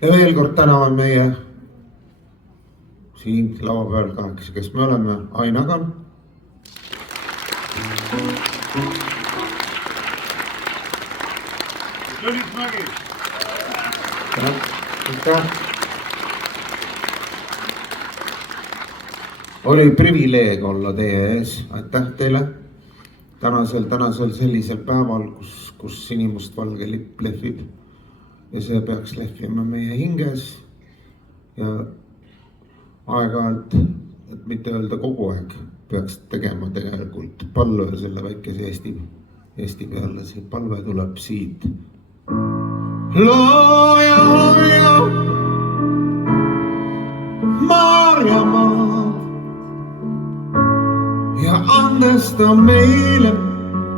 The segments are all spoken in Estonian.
Ja veel kord täname meie siin laua peal kahekesi, kes me oleme. Ain Agan, Tõnis Mägi. aitäh. Oli privileeg olla teie ees, aitäh teile tänasel sellisel päeval, kus sinimustvalge lipp lehvib ja see peaks lehvima meie hinges ja aeg-ajalt, et mitte öelda kogu aeg, peaks tegema tegelikult palve selle väikese Eesti peale. See palve tuleb siit. Looja hoia Maarjamaa ja andesta meile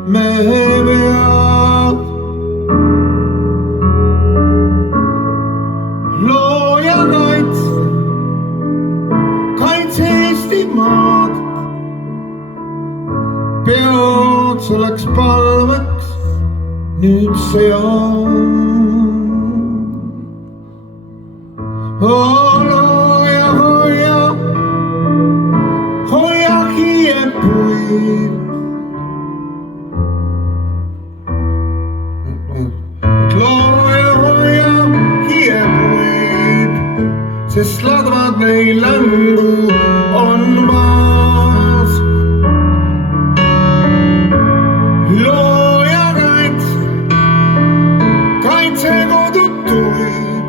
meie vead. Looja kaitse Eestimaad, peod selleks palveks nüüd see on. Looja hoia hiepuid, looja hoia hiepuid, sest ladvad neil längu on maas. Looja kaitse kodutuid,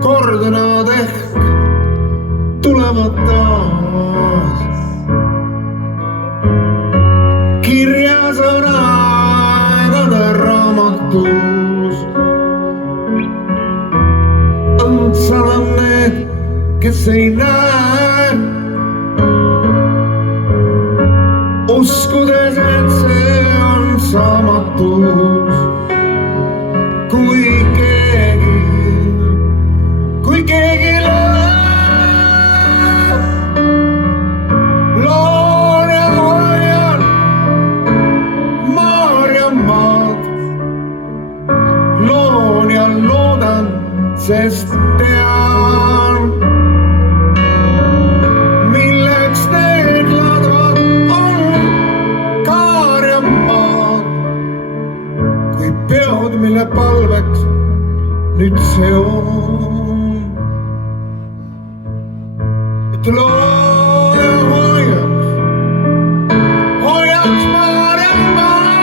kord nad ehk tulevad taas. Kirjas on aegade raamatus, õndsad on need, kes ei näe, uskudes, et see on saamatus. Kui keegi läheb, loon ja hoian Maarjamaad. Loon ja loodan, sest tean, milleks need ladvad on Kaarjamaad. Kui peod, mille palveks nüüd see on. Et looja hoiaks Maarjamaad.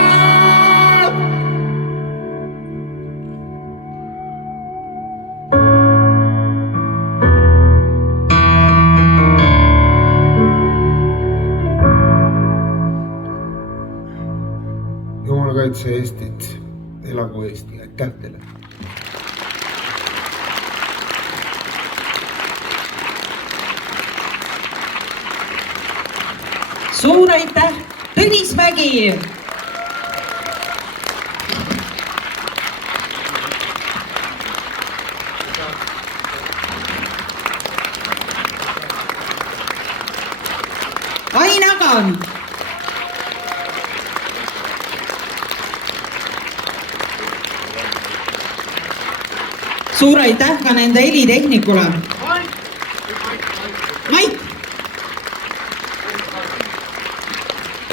Jumal kaitse Eestit, elagu Eesti, aitäh teile. Suur aitäh, Tõnis Mägi! Ain Agan! Suur aitäh ka nende helitehnikule!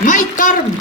Mait Karm!